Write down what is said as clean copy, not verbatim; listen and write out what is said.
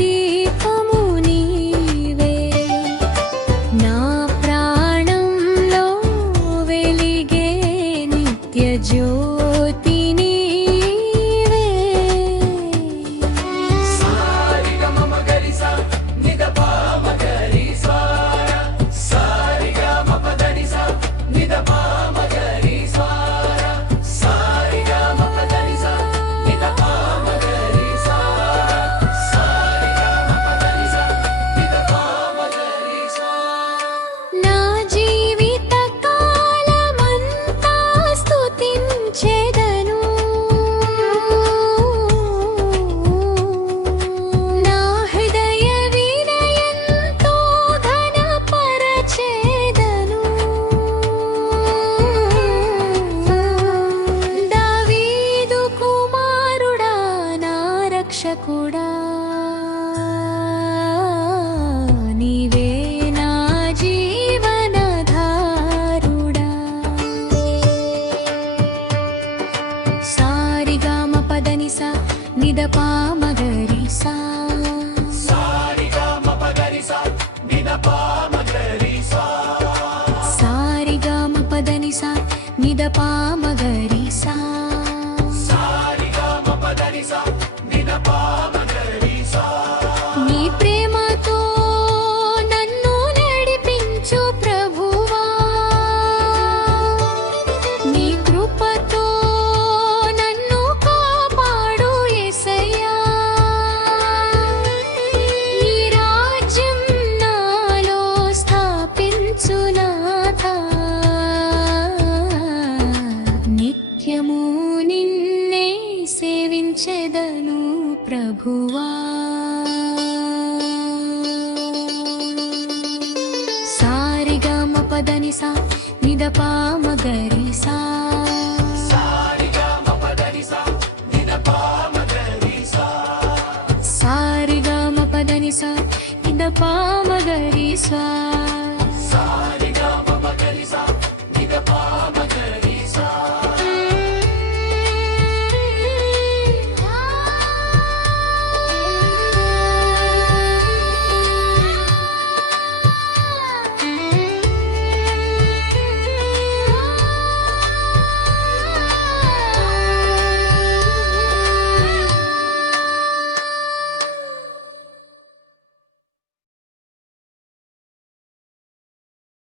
దీపము నీవే, నా ప్రాణంలో వెలిగే నిత్య జ్యోతి నీవే. సారిగా మమ గరిసా నిదపా మగరిసా, సారిగా మప దనిసా నిదపా మగరిసా, సారిగా మప దనిసా నిదపా మగరిసా, సారిగా మప దనిసా నిదపా మగరిసా. నా జీవిత కాలమంతా స్తుతించెదను, నా హృదయ వినయంతో ఘనపరచెదను. దావీదు కుమారుడా, నా రక్షకుడా, నీవే నా జీవనధారుడా. సారిగా మపదనిసా నిదపా మగరిసా, సారిగా మప గరిసా నిదపా మగరిసా, సారిగా మపదనిసా నిదపా మగరిసా. సారిగా మప దనిసా నిదపా మగరిసా. నీ ప్రేమతో నన్ను నడిపించు ప్రభువా, నీ కృపతో నన్ను కాపాడు యేసయ్యా. నీ రాజ్యం నాలో స్థాపించు నాథా, నిత్యము నిన్నే సేవించెదను ప్రభువా. సారిగా మపదనిసా నిదపా మగరిసా, సారిగా మప దనిసా నిదపా మగరిసా, సారిగా మపదనిసా నిదపా మగరిసా. సారిగా